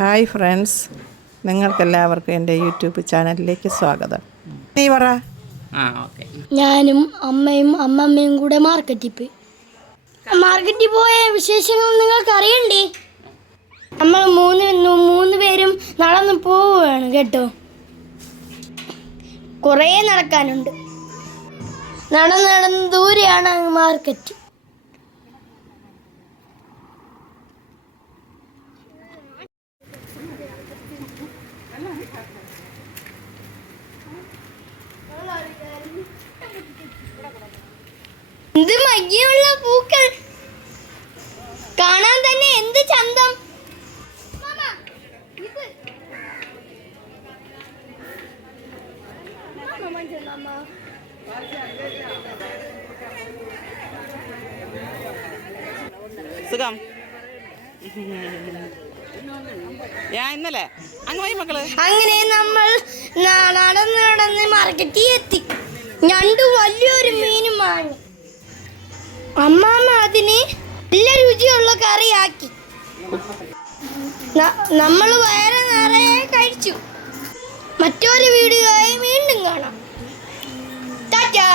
Hi friends, നിങ്ങൾക്കെല്ലാവർക്കും എൻ്റെ YouTube ചാനലിലേക്ക് സ്വാഗതം. നീ പറ. ഞാനും അമ്മമ്മയും കൂടെ മാർക്കറ്റിൽ പോയ വിശേഷങ്ങൾ നിങ്ങൾക്ക് അറിയണ്ടേ? നമ്മൾ മൂന്ന് പേരും നടന്നു പോവുകയാണ് കേട്ടോ. കുറേ നടക്കാനുണ്ട്. നടന്ന് ദൂരെയാണ് മാർക്കറ്റ്. എന്ത് ഭംഗിയുള്ള പൂക്കൾ, കാണാൻ തന്നെ എന്ത് ചന്തം. സുഖം. ഞാൻ ഇന്നലെ അങ്ങനെ നമ്മൾ നടന്ന് മാർക്കറ്റിൽ എത്തി. ഞണ്ട് വലിയൊരു മീനും വാങ്ങി. അമ്മാമ്മ അതിന് നല്ല രുചിയുള്ള കറിയാക്കി. നമ്മൾ വയറ് നിറയെ കഴിച്ചു. മറ്റൊരു വീഡിയോയിൽ വീണ്ടും കാണാം. ടാറ്റാ.